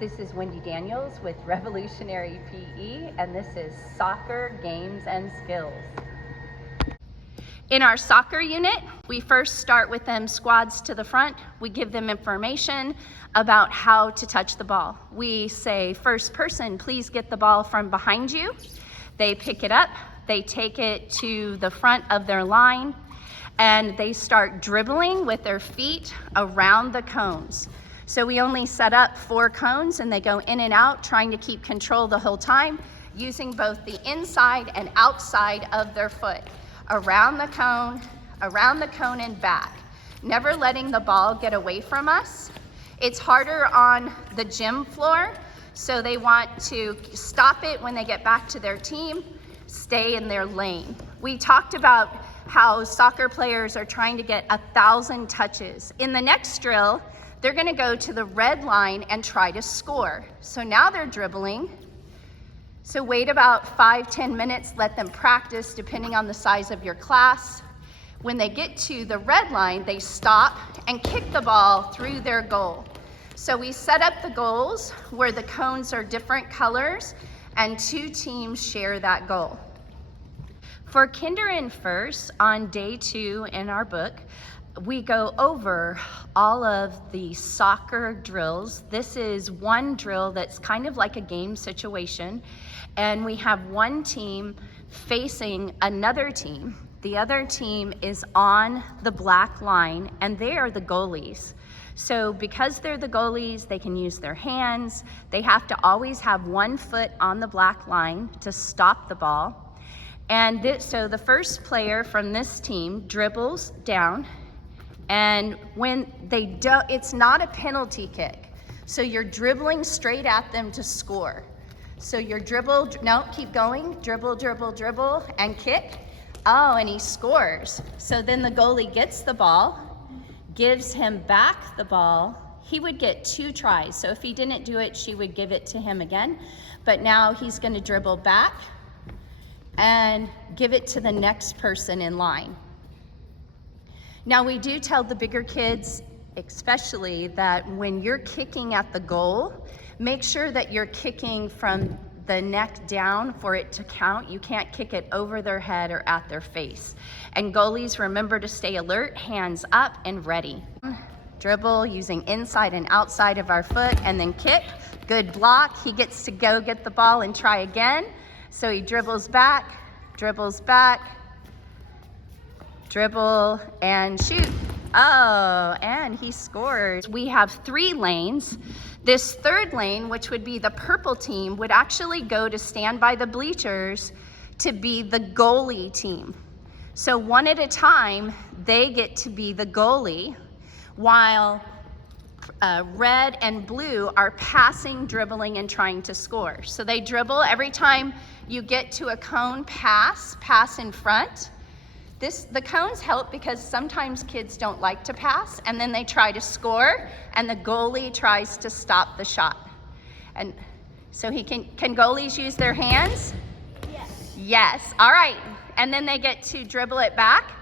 This is Wendy Daniels with Revolutionary PE, and this is Soccer Games and Skills. In our soccer unit, we first start with them squads to the front. We give them information about how to touch the ball. We say, first person, please get the ball from behind you. They pick it up, they take it to the front of their line, and they start dribbling with their feet around the cones. So we only set up 4 cones and they go in and out, trying to keep control the whole time, using both the inside and outside of their foot, around the cone and back, never letting the ball get away from us. It's harder on the gym floor, so they want to stop it when they get back to their team, stay in their lane. We talked about how soccer players are trying to get 1,000 touches. In the next drill, they're gonna go to the red line and try to score. So now they're dribbling. So wait about 5-10 minutes, let them practice depending on the size of your class. When they get to the red line, they stop and kick the ball through their goal. So we set up the goals where the cones are different colors and 2 teams share that goal. For Kinder and First, on day 2 in our book, we go over all of the soccer drills. This is one drill that's kind of like a game situation, and we have one team facing another team. The other team is on the black line, and they are the goalies. So because they're the goalies, they can use their hands. They have to always have one foot on the black line to stop the ball. And so the first player from this team dribbles down, and when they do, it's not a penalty kick. So you're dribbling straight at them to score. So you're keep going, dribble, and kick. Oh, and he scores. So then the goalie gets the ball, gives him back the ball. He would get 2 tries. So if he didn't do it, she would give it to him again. But now he's gonna dribble back and give it to the next person in line. Now we do tell the bigger kids, especially, that when you're kicking at the goal, make sure that you're kicking from the neck down for it to count. You can't kick it over their head or at their face. And goalies, remember to stay alert, hands up and ready. Dribble using inside and outside of our foot, and then kick. Good block. He gets to go get the ball and try again. So he dribbles back, dribble and shoot. Oh, and he scores. We have 3 lanes. This third lane, which would be the purple team, would actually go to stand by the bleachers to be the goalie team. So one at a time, they get to be the goalie, while red and blue are passing, dribbling, and trying to score. So they dribble. Every time you get to a cone, pass in front. The cones help because sometimes kids don't like to pass, and then they try to score, and the goalie tries to stop the shot. And so can goalies use their hands? Yes. Yes, all right. And then they get to dribble it back.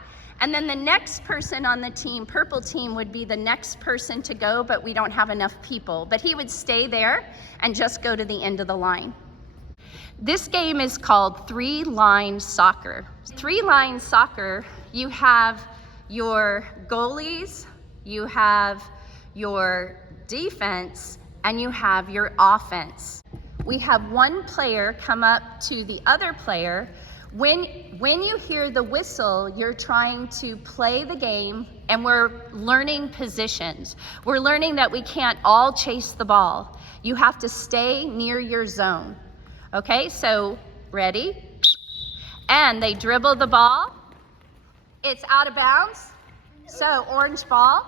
And then the next person on the team, purple team, would be the next person to go, but we don't have enough people. But he would stay there and just go to the end of the line. This game is called 3-line soccer. 3-line soccer, you have your goalies, you have your defense, and you have your offense. We have one player come up to the other player. When you hear the whistle, you're trying to play the game, and we're learning positions. We're learning that we can't all chase the ball. You have to stay near your zone. Okay, so ready? And they dribble the ball. It's out of bounds. So orange ball.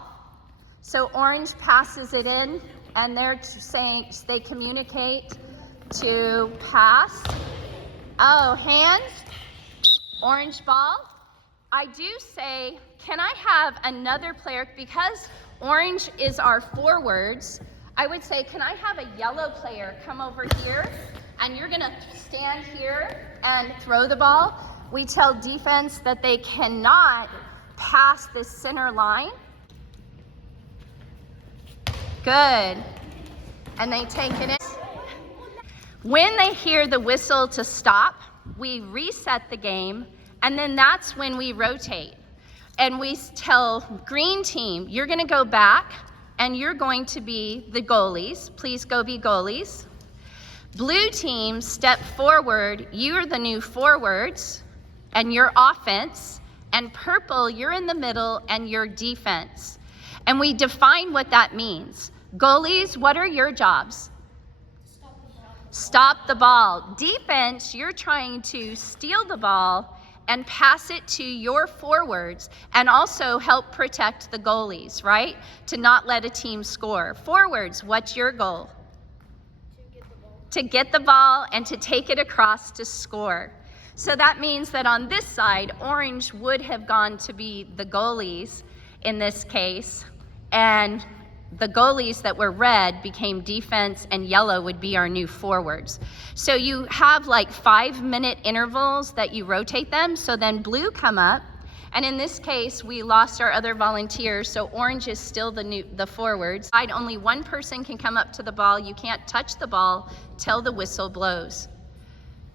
So orange passes it in, and they're saying, they communicate to pass. Oh, hands. Orange ball. I do say, can I have another player? Because orange is our forwards, I would say, can I have a yellow player come over here? And you're gonna stand here and throw the ball. We tell defense that they cannot pass this center line. Good. and they take it in. When they hear the whistle to stop, we reset the game, and then that's when we rotate. And we tell green team, you're gonna go back and you're going to be the goalies. Please go be goalies. Blue team, step forward. You're the new forwards and your offense. And purple, you're in the middle and your defense. And we define what that means. Goalies, what are your jobs? Stop the ball. Defense, you're trying to steal the ball and pass it to your forwards and also help protect the goalies, right? To not let a team score. Forwards, what's your goal? To get the ball and to take it across to score. So that means that on this side, orange would have gone to be the goalies in this case, and the goalies that were red became defense, and yellow would be our new forwards. So you have like 5-minute intervals that you rotate them, so then blue come up, and in this case we lost our other volunteers, so orange is still the forwards. Only one person can come up to the ball. You can't touch the ball till the whistle blows.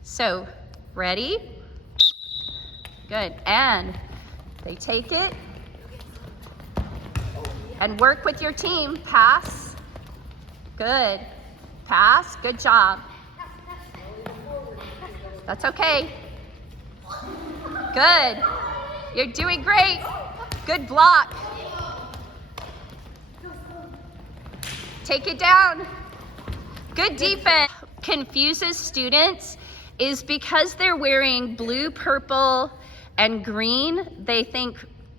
So ready? Good. And they take it and work with your team. Pass. Good. Pass. Good job. That's okay. Good. You're doing great. Good block. Take it down. Good defense. Confuses students is because they're wearing blue, purple, and green. They think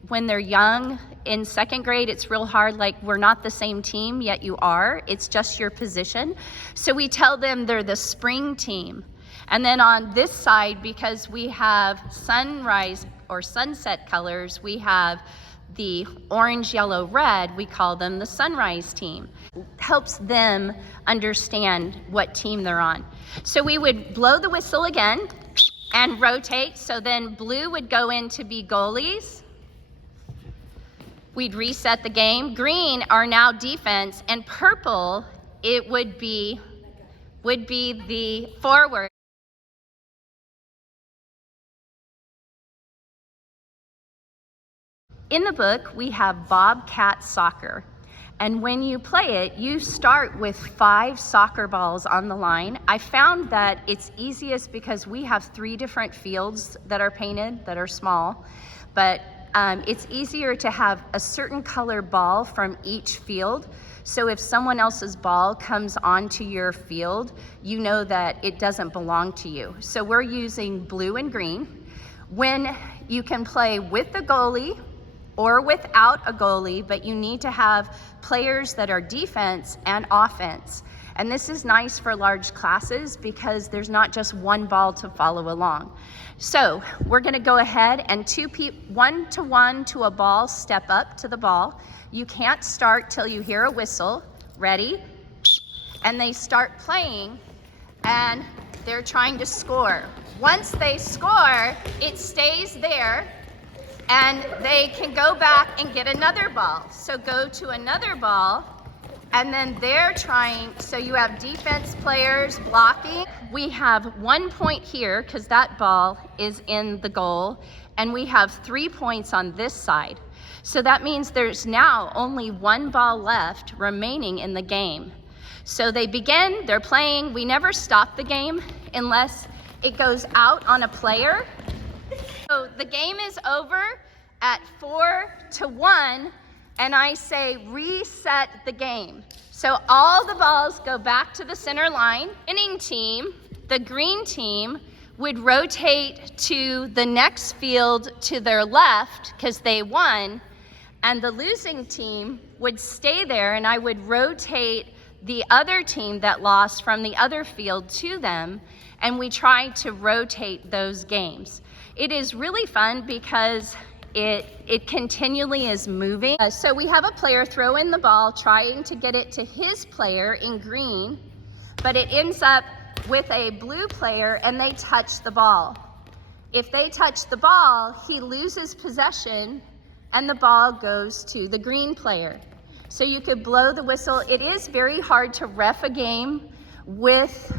when they're young in second grade, it's real hard, like we're not the same team, yet you are. It's just your position. So we tell them they're the spring team. And then on this side, because we have sunrise or sunset colors, we have the orange, yellow, red, we call them the sunrise team. Helps them understand what team they're on. So we would blow the whistle again and rotate. So then blue would go in to be goalies. We'd reset the game. Green are now defense, and purple, it would be the forward. In the book, we have Bobcat Soccer. And when you play it, you start with 5 soccer balls on the line. I found that it's easiest because we have 3 different fields that are painted that are small, but it's easier to have a certain color ball from each field. So if someone else's ball comes onto your field, you know that it doesn't belong to you. So we're using blue and green. When you can play with the goalie or without a goalie, but you need to have players that are defense and offense. And this is nice for large classes because there's not just one ball to follow along. So we're gonna go ahead and 1-to-1 to a ball, step up to the ball. You can't start till you hear a whistle. Ready? And they start playing and they're trying to score. Once they score, it stays there and they can go back and get another ball. So go to another ball, and then they're trying, so you have defense players blocking. We have 1 point here because that ball is in the goal, and we have 3 points on this side. So that means there's now only 1 ball left remaining in the game. So they begin, they're playing. We never stop the game unless it goes out on a player. So the game is over at 4-to-1, and I say reset the game. So all the balls go back to the center line. Winning team, the green team, would rotate to the next field to their left because they won, and the losing team would stay there, and I would rotate the other team that lost from the other field to them, and we try to rotate those games. It is really fun because it continually is moving. So we have a player throw in the ball, trying to get it to his player in green, but it ends up with a blue player and they touch the ball. If they touch the ball, he loses possession and the ball goes to the green player. So you could blow the whistle. It is very hard to ref a game with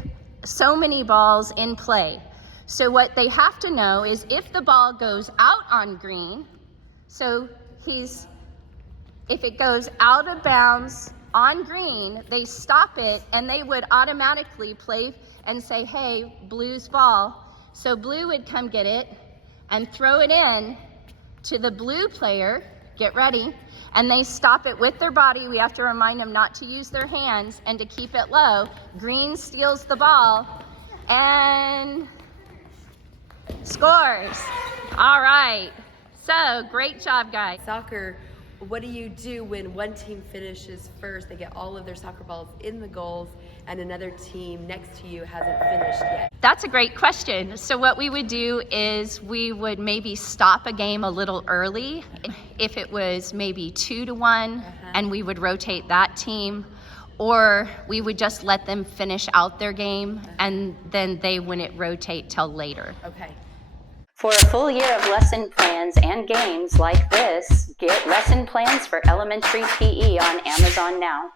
so many balls in play. So what they have to know is if the ball goes out on green, so if it goes out of bounds on green, they stop it and they would automatically play and say, hey, blue's ball. So blue would come get it and throw it in to the blue player, get ready, and they stop it with their body. We have to remind them not to use their hands and to keep it low. Green steals the ball and scores. All right, so great job, guys. Soccer, what do you do when one team finishes first, they get all of their soccer balls in the goals, and another team next to you hasn't finished yet? That's a great question. So what we would do is we would maybe stop a game a little early if it was maybe 2-1, and we would rotate that team, or we would just let them finish out their game and then they wouldn't rotate till later. Okay. For a full year of lesson plans and games like this, get lesson plans for elementary PE on Amazon now.